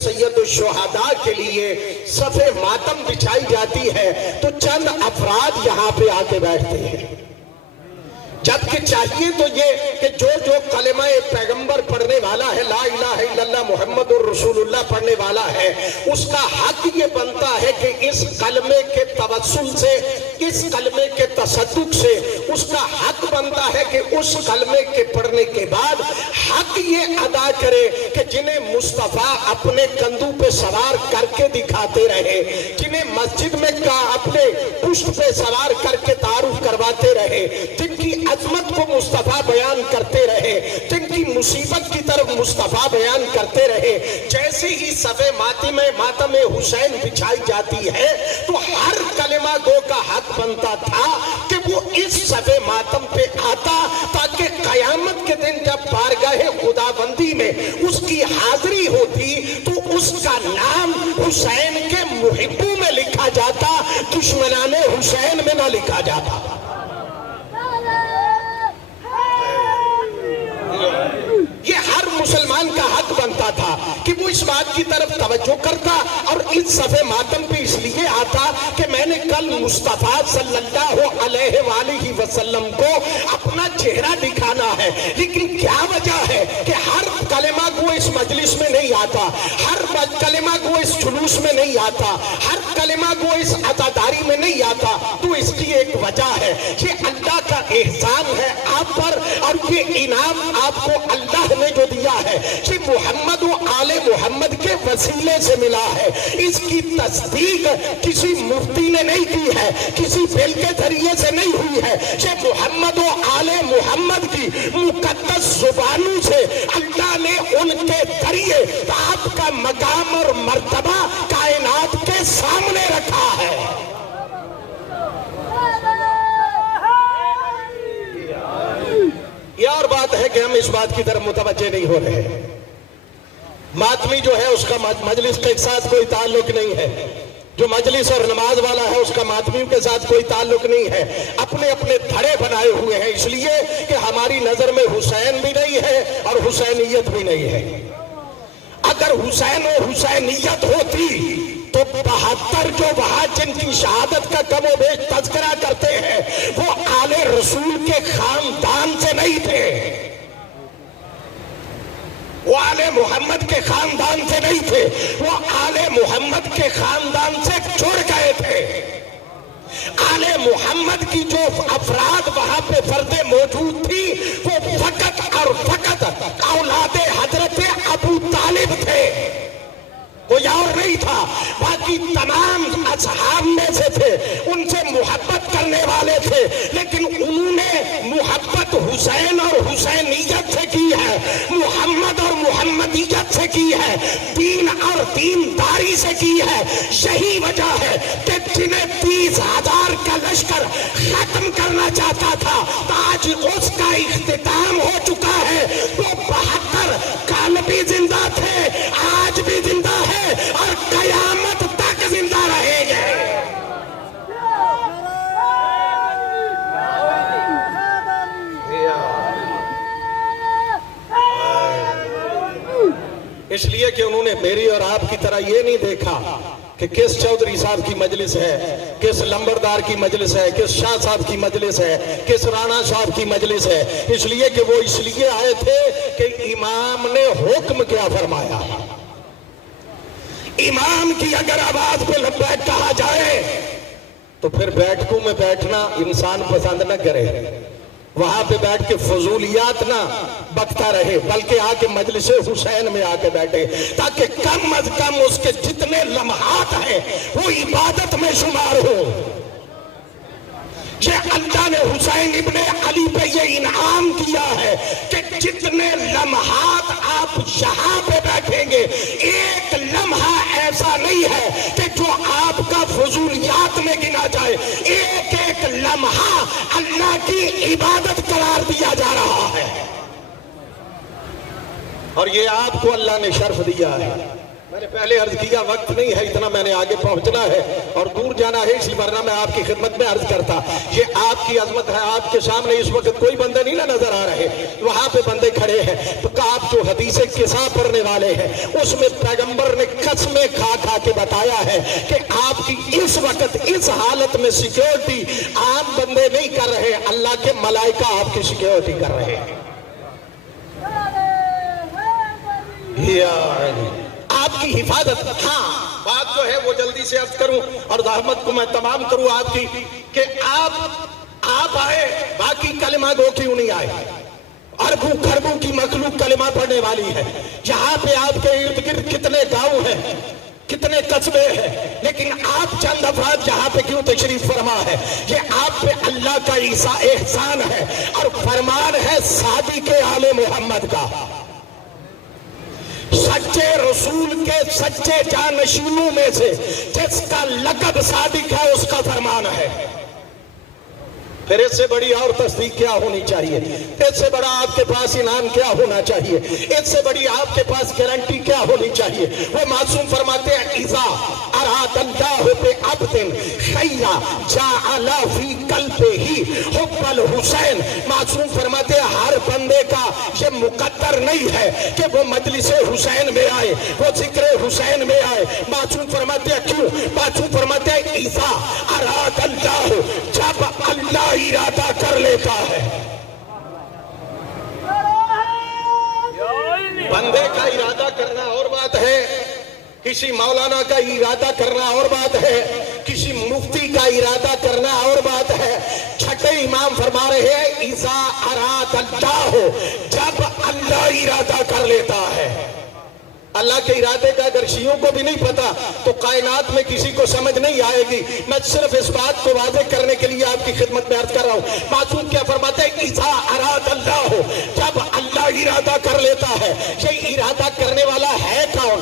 سید الشہداء کے لیے صف ماتم بچھائی جاتی ہے تو چند افراد یہاں پہ آ کے بیٹھتے ہیں، جبکہ چاہیے تو یہ کہ جو کلمہ پیغمبر پڑھنے والا ہے، لا الہ الا اللہ محمد الرسول اللہ پڑھنے والا ہے، اس کا حق یہ بنتا ہے کہ اس کلمے کے توسل سے، اس کلمے کے تصدق سے اس کا حق بنتا ہے کہ اس کلمے کے پڑھنے کے بعد حق یہ ادا کرے کہ جنہیں مصطفیٰ اپنے کندھوں پہ سوار کر کے دکھاتے رہے، جنہیں مسجد میں اپنے پشت پہ سوار کر کے تعارف کرواتے رہے، جن کی عظمت کو مصطفیٰ بیان کرتے رہے، جن کی مصیبت کی طرف مصطفیٰ بیان کرتے رہے، جیسے ہی صف ماتم حسین بچھائی جاتی ہے تو ہر کلمہ گو کا حق بنتا تھا کہ وہ اس صف ماتم پہ آتا تاکہ قیامت کے دن جب بارگاہ خداوندی میں اس کی حاضری ہوتی تو اس کا نام حسین کے محبوں میں لکھا جاتا، دشمنان حسین میں نہ لکھا جاتا۔ یہ ہر مسلمان کا حق بنتا تھا کہ وہ اس بات کی طرف توجہ کرتا اور اس صف ماتم پہ اس لیے آتا کہ میں نے کل مصطفیٰ صلی اللہ علیہ وآلہ وسلم کو اپنا چہرہ دکھانا ہے، لیکن کیا وجہ ہے کہ ہر کلمہ کو اس مجلس میں نہیں آتا، ہر کلمہ کو اس جلوس میں نہیں آتا، ہر کلمہ کو اس عزاداری میں نہیں آتا؟ تو اس کی ایک وجہ ہے، یہ اللہ کا احسان ہے آپ پر، اور یہ انعام آپ کو اللہ نے جو دیا ہے یہ محمد و آل محمد کے وسیلے سے ملا ہے۔ اس کی تصدیق کسی مفتی نے نہیں کی ہے، کسی بل کے ذریعے سے نہیں ہوئی ہے، یہ محمد و آل محمد کی مقدس زبانوں سے اللہ نے ان کے ذریعے آپ کا مقام اور مرتبہ کائنات کے سامنے رکھا ہے۔ یہ اور بات ہے کہ ہم اس بات کی طرف متوجہ نہیں ہو رہے ہیں۔ ماتمی جو ہے اس کا مجلس کے ساتھ کوئی تعلق نہیں ہے، جو مجلس اور نماز والا ہے اس کا ماتمی کے ساتھ کوئی تعلق نہیں ہے، اپنے اپنے دھڑے بنائے ہوئے ہیں، اس لیے کہ ہماری نظر میں حسین بھی نہیں ہے اور حسینیت بھی نہیں ہے۔ اگر حسین و حسینیت ہوتی تو 72 جو وہاں جن کی شہادت کا کم و بیش تذکرہ کرتے ہیں وہ آل رسول کے خاندان سے نہیں تھے، وہ آل محمد کے خاندان سے نہیں تھے، وہ آل محمد کے خاندان سے جڑ گئے تھے۔ آل محمد کی جو افراد وہاں پہ فردیں موجود تھی وہ فقط اور فقط اولاد حضرت ابو طالب تھے، کوئی اور نہیں تھا۔ باقی تمام اصحاب میں سے تھے، ان سے محبت کرنے والے تھے، لیکن انہوں نے محبت حسین اور حسینیت سے کی ہے، محمد اور محمدیت سے کی ہے، دین اور دینداری سے کی ہے۔ یہی وجہ ہے کہ جنہیں 30,000 کا لشکر ختم کرنا چاہتا تھا آج اس کا اختتام ہو چکا ہے۔ وہ 72 کل بھی زندہ تھے، آج بھی زندہ ہے اور قیامت تک زندہ رہے گے۔ اس لیے کہ انہوں نے میری اور آپ کی طرح یہ نہیں دیکھا کہ کس چودھری صاحب کی مجلس ہے، کس لمبردار کی مجلس ہے، کس شاہ صاحب کی مجلس ہے، کس رانا صاحب کی مجلس ہے۔ اس لیے کہ وہ اس لیے آئے تھے کہ امام نے حکم کیا فرمایا۔ امام کی اگر آواز پہ لبیک کہا جائے تو پھر بیٹھکوں میں بیٹھنا انسان پسند نہ کرے، وہاں پہ بیٹھ کے فضولیات نہ بکتا رہے، بلکہ آ کے مجلس حسین میں آ کے بیٹھے تاکہ کم از کم اس کے جتنے لمحات ہیں وہ عبادت میں شمار ہو۔ یہ اللہ نے حسین ابن علی پہ یہ انعام کیا ہے کہ جتنے لمحات آپ یہاں پہ بیٹھیں گے ایک لمحہ ایسا نہیں ہے کہ جو آپ کا فضولیات میں گنا جائے، ایک ایک لمحہ اللہ کی عبادت قرار دیا جا رہا ہے۔ اور یہ آپ کو اللہ نے شرف دیا ہے میں نے پہلے عرض کیا وقت نہیں ہے اتنا، میں نے آگے پہنچنا ہے اور دور جانا ہے، اسی ورنہ میں آپ کی خدمت میں عرض کرتا یہ آپ کی عظمت ہے۔ آپ کے سامنے اس وقت کوئی بندے نہیں نظر آ رہے، وہاں پہ بندے کھڑے ہیں، تو آپ جو حدیث قصہ پڑھنے والے ہیں اس میں پیغمبر نے قسمیں کھا کھا کے بتایا ہے کہ آپ کی اس وقت اس حالت میں سیکیورٹی عام بندے نہیں کر رہے، اللہ کے ملائکہ آپ کی سیکیورٹی کر رہے ہیں۔ آپ کی حفاظت۔ ہاں بات جو ہے وہ جلدی سے عرض کروں اور زحمت کو میں تمام کروں آپ کی کہ آپ آئے، باقی کلمہ گو کیوں نہیں آئے؟ اربوں خربوں کی مخلوق کلمہ پڑھنے والی ہے، جہاں پہ آپ کے ارد گرد کتنے گاؤں ہیں، کتنے قصبے ہیں، لیکن آپ چند افراد جہاں پہ کیوں تشریف فرما ہے؟ یہ آپ پہ اللہ کا احسان ہے اور فرمان ہے صادق آل محمد کا، سچے رسول کے سچے جانشینوں میں سے جس کا لقب صادق ہے اس کا فرمان ہے۔ پھر اس سے بڑی اور تصدیق کیا ہونی چاہیے؟ اس سے بڑا آپ کے پاس انعام کیا ہونا چاہیے؟ اس سے بڑی آپ کے پاس گارنٹی کیا ہونی چاہیے؟ وہ معصوم فرماتے ہیں اذا اراد اللہ بعبد خیرا جعل فی قلبہ حب الحسین۔ معصوم فرماتے ہیں ہر بندے کا یہ مقدر نہیں ہے کہ وہ مجلس حسین میں آئے، وہ ذکر حسین میں آئے۔ معصوم فرماتے ہیں کیوں؟ معصوم فرماتے ہیں اذا اراد اللہ، جب اللہ ارادہ کر لیتا ہے۔ بندے کا ارادہ کرنا اور بات ہے، کسی مولانا کا ارادہ کرنا اور بات ہے، کسی مفتی کا ارادہ کرنا اور بات ہے۔ چھٹے امام فرما رہے ہیں اذا اراد اللہ، جب اللہ ارادہ کر لیتا ہے۔ اللہ کے ارادے کا اگر شیعوں کو بھی نہیں پتا تو کائنات میں کسی کو سمجھ نہیں آئے گی۔ میں صرف اس بات کو واضح کرنے کے لیے آپ کی خدمت میں عرض کر رہا ہوں۔ معصوم کیا فرماتے ہیں اذا اراد اللہ، جب اللہ ارادہ کر لیتا ہے۔ یہ ارادہ کرنے والا ہے کون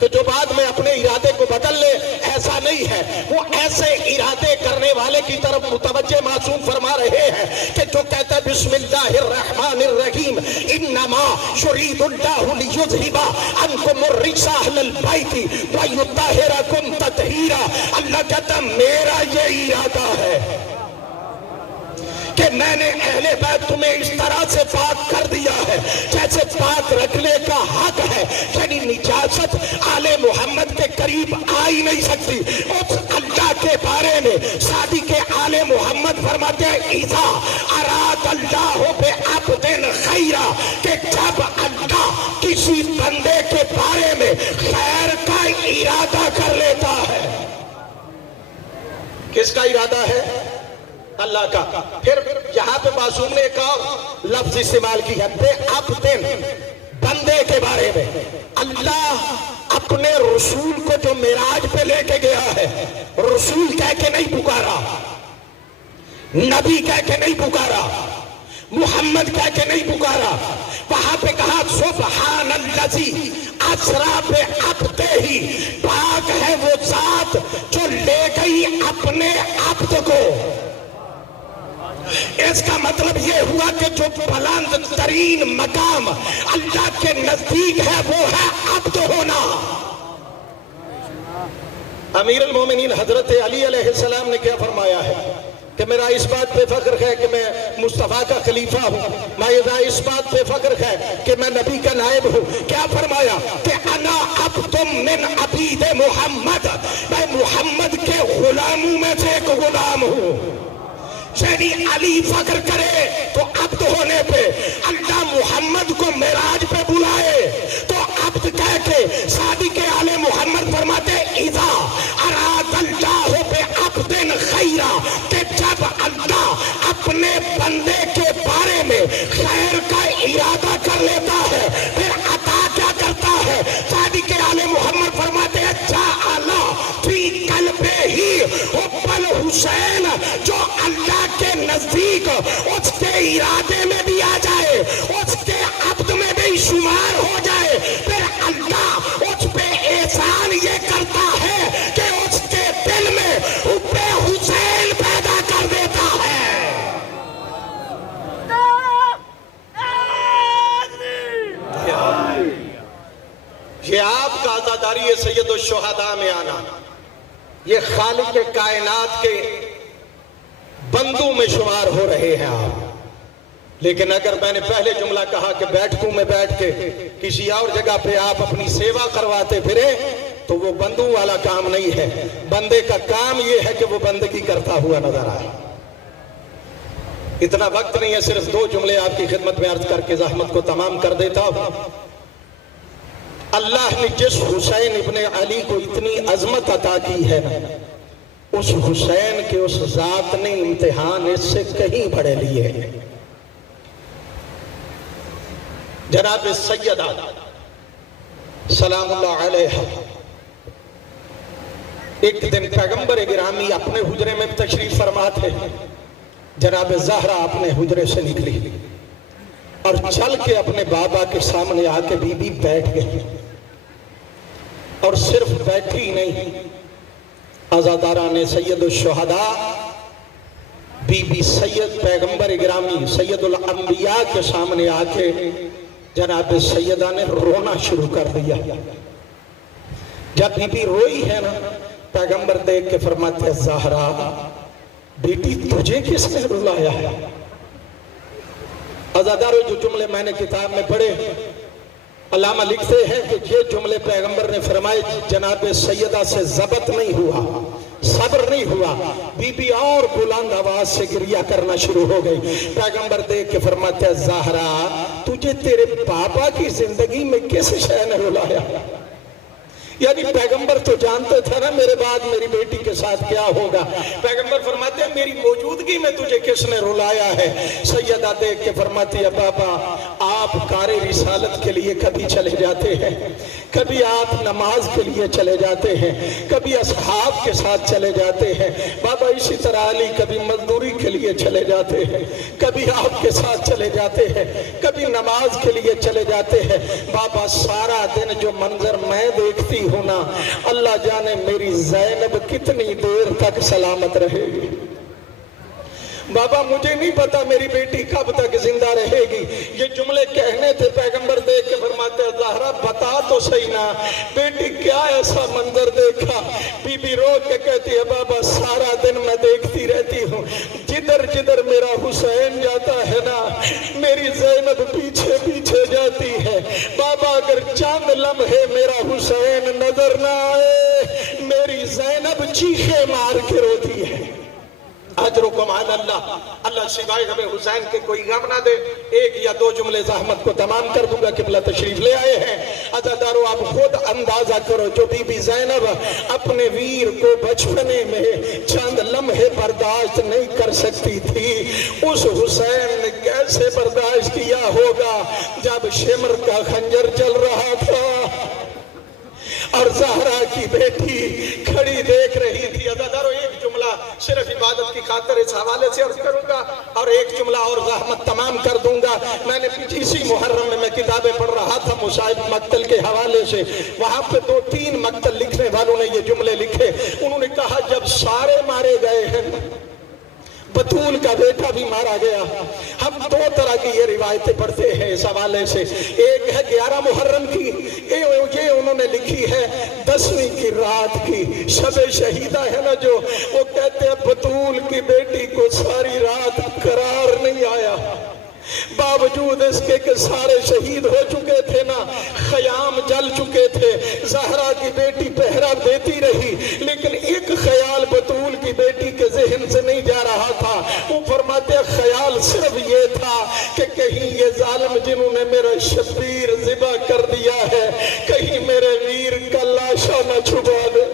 کہ جو بعد میں اپنے ارادے کو بدل لے؟ ایسا نہیں ہے، وہ ایسے ارادے کرنے والے کی طرف متوجہ معصوم فرما رہے ہیں کہ جو کہتا ہے بسم اللہ الرحمن الرحیم انما یرید اللہ لیذھب عنکم الرجس اہل البیت ویطہرکم تطہیرا۔ اللہ کہتا ہے میرا یہ ارادہ ہے کہ میں نے اہل بیت تمہیں اس طرح سے پاک کر دیا ہے جیسے پاک رکھنے کا حق ہے، یعنی نجاست آل محمد کے قریب آ ہی نہیں سکتی۔ اس اللہ کے بارے میں صادق آل محمد فرماتے ہیں اذا اراد اللہ بعبد خیرا، کہ جب اللہ کسی بندے کے بارے میں خیر کا ارادہ کر لیتا ہے۔ کس کا ارادہ ہے؟ اللہ کا۔ پھر یہاں پہ معصوم نے ایک اور لفظ استعمال کی ہے بعبد، بندے کے بارے میں۔ اللہ اپنے رسول کو جو معراج پہ لے کے گیا ہے، رسول کہہ کے نہیں پکارا، نبی کہہ کے نہیں پکارا، محمد کہہ کے نہیں پکارا، وہاں پہ کہا سبحان الذی اسریٰ بعبدہ، پاک ہے وہ ذات جو لے گئی اپنے عبد کو۔ اس کا مطلب یہ ہوا کہ جو بلند ترین مقام اللہ کے نزدیک ہے وہ ہے عبد ہونا۔ امیر المومنین حضرت علی علیہ السلام نے کیا فرمایا ہے کہ میرا اس بات پہ فخر ہے کہ میں مصطفیٰ کا خلیفہ ہوں، میرا اس بات پہ فخر ہے کہ میں نبی کا نائب ہوں۔ کیا فرمایا کہ انا عبد من عبید محمد، میں محمد کے غلاموں میں سے ایک غلام ہوں۔ یعنی علی فخر کرے تو عبد ہونے پہ، اللہ محمد کو معراج پہ بلائے تو عبد کہہ کے صادق آل محمد فرماتے اذا اراد اللہ بعبد خیرا، کہ جب اللہ اپنے بندے کے بارے میں خیر کا ارادہ کر لیتا ہے پھر عطا کیا کرتا ہے؟ صادق آل محمد فرماتے ہیں جعل فی قلبہ حب الحسین، جو اللہ کے نزدیک اس کے ارادے میں بھی آ جائے، اس کے عبد میں بھی شمار ہو جائے، پھر اللہ اس پہ احسان یہ کرتا ہے کہ اس کے دل میں حب حسین پیدا کر دیتا ہے۔ یہ آپ کا عزاداری رہی ہے سید الشہداء میں آنا، یہ خالق کائنات کے بندوں میں شمار ہو رہے ہیں آپ۔ لیکن اگر میں نے پہلے جملہ کہا کہ بیٹھکوں میں بیٹھ کے کسی اور جگہ پہ آپ اپنی سیوا کرواتے پھریں تو وہ بندوں والا کام نہیں ہے۔ بندے کا کام یہ ہے کہ وہ بندگی کرتا ہوا نظر آئے۔ اتنا وقت نہیں ہے، صرف 2 جملے آپ کی خدمت میں عرض کر کے زحمت کو تمام کر دیتا ہوں۔ اللہ نے جس حسین ابن علی کو اتنی عظمت عطا کی ہے، اس حسین کے اس ذات نے امتحان اس سے کہیں بڑے لیے ہیں۔ جناب سیدہ سلام اللہ علیہ ایک دن پیغمبر گرامی اپنے حجرے میں تشریف فرما تھے۔ جناب زہرا اپنے حجرے سے نکلی اور چل کے اپنے بابا کے سامنے آ کے بی بی بیٹھ گئی، اور صرف بیٹھی نہیں، عزاداران سید الشہداء بی بی سید پیغمبر گرامی سید الانبیاء کے سامنے آ کے جناب سیدہ نے رونا شروع کر دیا۔ جب بی بی روئی ہے نا، پیغمبر دیکھ کے فرماتے ہیں زہرا بیٹی تجھے کس نے رلایا ہے؟ عزادارو جو جملے میں نے کتاب میں پڑھے، علامہ لکھتے ہیں کہ یہ جملے پیغمبر نے فرمائے، جناب سیدہ سے ضبط نہیں ہوا، صبر نہیں ہوا، بی بی اور بلند آواز سے گریہ کرنا شروع ہو گئی۔ پیغمبر دیکھ کے فرماتے ہیں زہرا تجھے تیرے پاپا کی زندگی میں کس شے نے رلایا؟ یعنی پیغمبر تو جانتے تھے نا میرے بعد میری بیٹی کے ساتھ کیا ہوگا۔ پیغمبر فرماتے ہیں میری موجودگی میں تجھے کس نے رلایا ہے؟ سیدہ دیکھ کے فرماتی ہے بابا آپ کار رسالت کے لیے کبھی چلے جاتے ہیں، کبھی آپ نماز کے لیے چلے جاتے ہیں، کبھی اصحاب کے ساتھ چلے جاتے ہیں، بابا اسی طرح علی کبھی مزدوری کے لیے چلے جاتے ہیں، کبھی آپ کے ساتھ چلے جاتے ہیں، کبھی نماز کے لیے چلے جاتے ہیں۔ بابا سارا دن جو منظر میں دیکھتی ہونا، اللہ جانے میری زینب کتنی دیر تک سلامت رہے گی۔ بابا مجھے نہیں پتا میری بیٹی کب تک زندہ رہے گی۔ یہ جملے کہنے تھے، پیغمبر دیکھ کے فرماتے ہیں زہرا بتا تو صحیح نا بیٹی کیا ایسا منظر دیکھا؟ بی بی رو کے کہتی ہے بابا سارا دن میں دیکھتی رہتی ہوں، جدھر جدھر میرا حسین جاتا ہے نا میری زینب پیچھے پیچھے جاتی ہے۔ بابا اگر چند لمحے میرا حسین نظر نہ آئے میری زینب چیخے مار کے روتی ہے۔ اجرکم علی اللہ، اللہ سوائے ہمیں حسین کے کوئی غم نہ دے۔ 1 یا 2 جملے زحمت کو تمام کر دوں گا، قبلہ تشریف لے آئے ہیں۔ عزادارو آپ خود اندازہ کرو، جو بی بی زینب اپنے ویر کو بچپنے میں چند لمحے برداشت نہیں کر سکتی تھی، اس حسین نے کیسے برداشت کیا ہوگا جب شمر کا خنجر چل رہا تھا اور زہرا کی بیٹی کھڑی دیکھ رہی تھی۔ عزادارو ایک جملہ صرف عبادت کی خاطر اس حوالے سے عرض کروں گا اور 1 جملہ اور زحمت تمام کر دوں گا۔ میں نے اسی محرم میں کتابیں پڑھ رہا تھا مصائب مقتل کے حوالے سے، وہاں پہ 2-3 مقتل لکھنے والوں نے یہ جملے لکھے۔ انہوں نے کہا جب سارے مارے گئے ہیں بطول کا بیٹا بھی مارا گیا۔ ہم 2 طرح کی یہ روایتیں پڑھتے ہیں اس حوالے سے، ایک ہے 11 محرم کی، یہ انہوں نے لکھی ہے 10ویں کی رات کی شب شہیدہ ہے نا، جو وہ کہتے ہیں بطول کی بیٹی کو ساری رات قرار نہیں آیا، باوجود اس کے کہ سارے شہید ہو چکے تھے نا، خیام جل چکے تھے، زہرا کی بیٹی پہرا دیتی رہی، لیکن ایک خیال بطول کی بیٹی کے ذہن سے نہیں جا رہا تھا۔ وہ فرماتے ہیں خیال صرف یہ تھا کہ کہیں یہ ظالم جنہوں نے میرا شبیر ذبح کر دیا ہے کہیں میرے ویر کا لاشا نہ چھپا دے،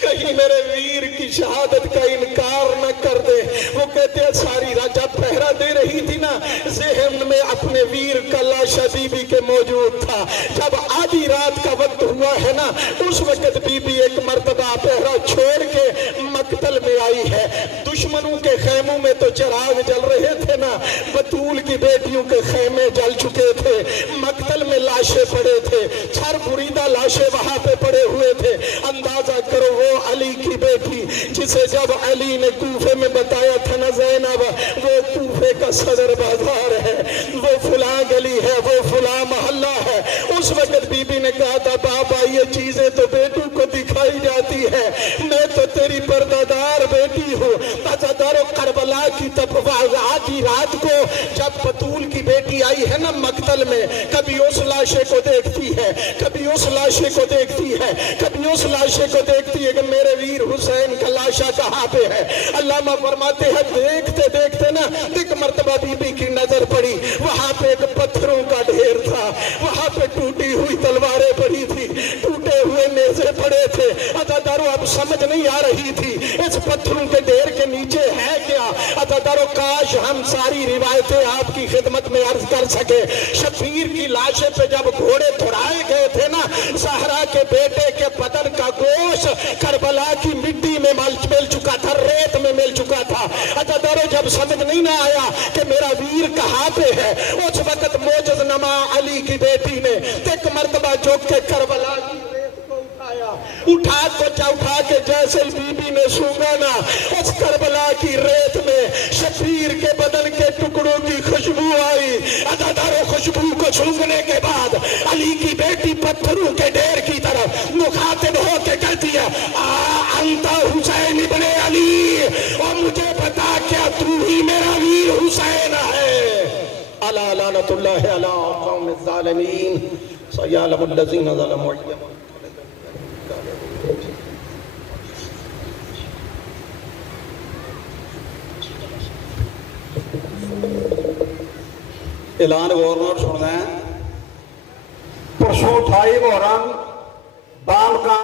کہیں میرے ویر کی شہادت کا انکار نہ کر دے۔ وہ کہتے ہیں ساری رات جب پہرا دے رہی تھی نا، ذہن میں اپنے ویر کا لاشا بی بی کے موجود تھا۔ جب آدھی رات کا وقت ہوا ہے نا، اس وقت بی بی ایک مرتبہ پہرا چھوڑ کے مقتل میں آئی ہے۔ دشمنوں کے خیموں میں تو چراغ جل رہے تھے نا، بطول کی بیٹیوں کے خیمے جل چکے تھے، مقتل میں لاشیں پڑے تھے، سر بریدہ لاشیں وہاں پہ پڑے ہوئے تھے۔ اندازہ کرو وہ علی کی بیٹی جسے جب علی نے کوفے میں بتایا تھا نا زینب وہ کوفے کا صدر بازار ہے، وہ فلاں گلی ہے، وہ فلاں محلہ ہے، اس وقت بی بی نے کہا تھا بابا یہ چیزیں تو بیٹوں کو دکھائی جاتی ہے، میں تو تیری پردادار بیٹی ہوں۔ عزادارو کربلا کی آدھی رات کو جب بطول کی بیٹی آئی ہے نا مقتل میں، کبھی اس لاشے کو دیکھتی ہے، کبھی اس لاشے کو دیکھتی ہے، کبھی اس لاشے کو دیکھتی ہے کہ میرے ویر حسین کا لاشا کہاں پہ ہے۔ علامہ فرماتے ہیں دیکھتے دیکھتے نا ایک مرتبہ بی بی کی نظر پڑی، وہاں پہ ایک پتھروں کا ڈھیر تھا، وہاں پہ ٹوٹی ہوئی تلواریں پڑی تھی، ٹوٹے ہوئے نیزے پڑے تھے۔ عزادارو اب سمجھ نہیں آ رہی تھی اس پتھروں کے ڈھیر کے نیچے ہے کیا۔ عزادارو کاش ہم ساری روایتیں آپ کی خدمت میں عرض کر سکے۔ شبیر کی لاشے پہ جب گھوڑے دھڑائے گئے تھے نا، زہرا کے بیٹے کے بدن کا گوشت کربلا کی مٹی میں مل چکا تھا، ریت میں مل چکا تھا۔ عزادارو جب سمجھ نہیں نہ آیا کہ میرا ویر کہاں پہ ہے، اس وقت موجز نما علی کی بیٹی نے ایک مرتبہ جھک کے کربلا کی ریت کو اٹھا کے جیسے بی بی نے سونگا نا، اس کربلا کی ریت میں شبیر کے بدن کے ٹکڑوں کی خوشبو آئی۔ عزادارو خوشبو کو سونگنے کے بعد علی کی بیٹی پتھروں کے ڈھیر کی طرف مخاطب ہو کے کہتی ہے انت حسین ابن علی، اور مجھے بتا کیا تو ہی میرا ویر حسین ہے۔ الا لعنت اللہ علی قوم الظالمین سیعلم الذین ظلموا۔ اعلان گورنر سن رہے ہیں، پرسوں 28 محرم بال کا